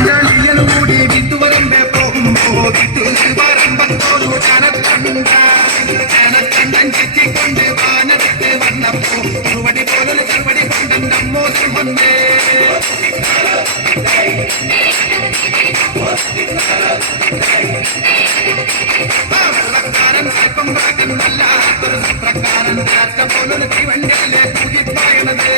കൂടി വിത്തുവരമ്പെ പോകുമ്പോ വിത്തുവരമ്പത്തോടു ചനക്കണ്ടൻ ചുറ്റിക്കൊണ്ട് വാനത്ത് വന്നപ്പോ മറുപടി പോലൊരു ചെറുപടി കൊണ്ടൻ നമ്മോദം വന്നേ വെള്ളക്കാരൻ അല്പം പ്രാക്കൻ വല്ലാത്തൊരു സത്രക്കാരൻ കാറ്റ പോലൊരു തീവണ്ടിയല്ലേ പൂജിപ്പായണത്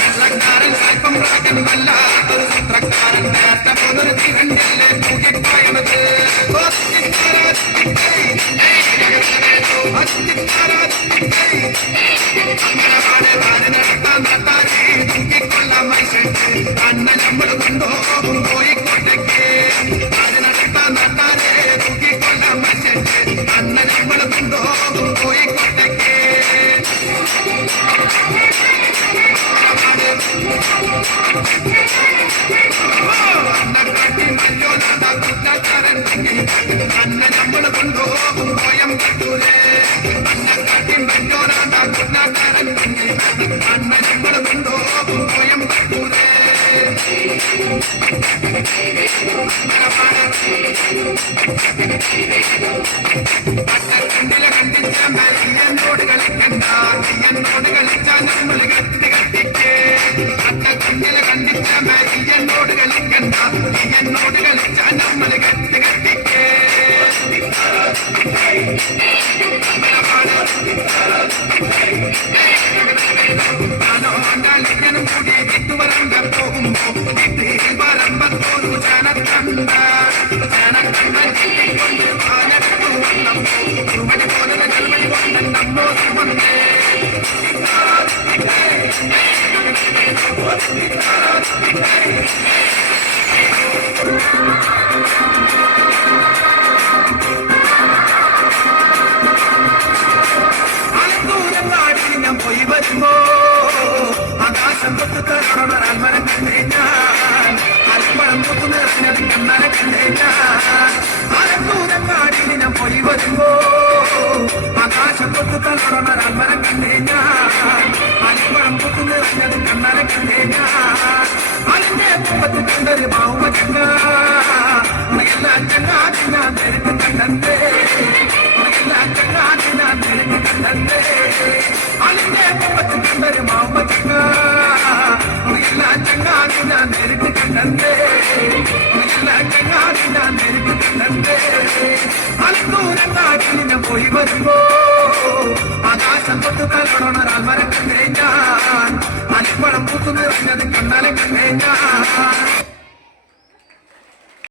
വെള്ളക്കാരൻ അല്പം പ്രാക്കൻ വല്ലാത്തൊരു സത്രക്കാരൻ കാറ്റ പോലൊരു തീവണ്ടിയല്ലേ പൂജിപ്പായണത് നടത്താൻ മനുഷ്യർക്ക് അന്ന നമ്മൾ കൊണ്ടുപോകും കോഴിക്കോട്ടേക്ക് അതിനടത്താൻ നടത്താതെ തൂക്കിക്കൊള്ളാം മനുഷ്യർക്ക് അന്ന നമ്മൾ കൊണ്ടുപോകും കോഴിക്കോട്ടേക്ക് അന്നക്കാട്ടി മഞ്ഞോനാഥ കുറ്റക്കാരൻ അന്ന നമ്മൾ കൊണ്ടുപോകും കോയമ്പത്തൂര് അന്നക്കാട്ടി മഞ്ഞോനാഥ കുറ്റക്കാരൻ അന്ന നമ്മൾ കൊണ്ടുപോകും കോയമ്പത്തൂര് പട്ടക്കണ്ടിലെ കണ്ടിച്ച എന്നോട് കളിക്കണ്ട എന്നോട് കളിച്ചാൽ നമ്മൾ കത്തി കത്തിക്ക് പട്ടക്കണ്ടിലെ കണ്ടിച്ച എന്നോട് കളിക്കണ്ട എന്നോട് കളിച്ചാൽ നമ്മൾ കത്തി കത്തിക്ക് ാലും കൂടി വിത്തുവരമ്പ പോകുമ്പോ വരമ്പത്തോരു ചനക്കണ്ട ചുറ്റിക്കൊണ്ട് വാനത്തു വന്നപ്പോ ചുമടി പോലെ ചെറുപടി കൊണ്ടൻ നമ്മോദം വന്നേ ആലത്തൂരങ്ങാടി ഞാൻ പോയി വരുമ്പോ ആകാശം തൊട്ട് തരണൊരാൽ മരം കണ്ടേ ഞാൻ അൽപ്പഴം തൊട്ടു നിറഞ്ഞത് കണ്ണനെ കണ്ടേ ഞാൻ ആലത്തൂരങ്ങാടിയിൽ ഞാൻ പോയി വരുമ്പോ ആകാശം തൊട്ട് തരണൊരാൽ മരം കണ്ടേ ഞാൻ അൽപ്പഴം തൊട്ടു നിറഞ്ഞത് കണ്ണനെ കണ്ടേ ഞാൻ അതിന്റെ കുമ്പത്ത് കണ്ടൊരു മാവുമ ചങ്ങ എല്ലാം ചങ്ങാതി ഞാൻ നേരിട്ട് കണ്ടേ എല്ലാം ചങ്ങാതി ഞാൻ നേരിട്ട് കണ്ടേ അതിന്റെ കുമ്പത്ത് കണ്ടൊരു മാവുമ ചങ്ങ എല്ലാം ചങ്ങാതി ഞാൻ നേരിട്ട് കണ്ടേ എല്ലാം ചങ്ങാതി ഞാൻ നേരിട്ട് കണ്ടേ അലത്തൂരങ്ങാടിയിൽ ഞാൻ പോയി വരുമ്പോ ആകാശം തൊട്ട് തലണൊരാൽ മരം കണ്ടേ ഞാൻ അലിപ്പഴം പൂത്തു നിറഞ്ഞത് കണ്ണാലെ കണ്ടേ ഞാൻ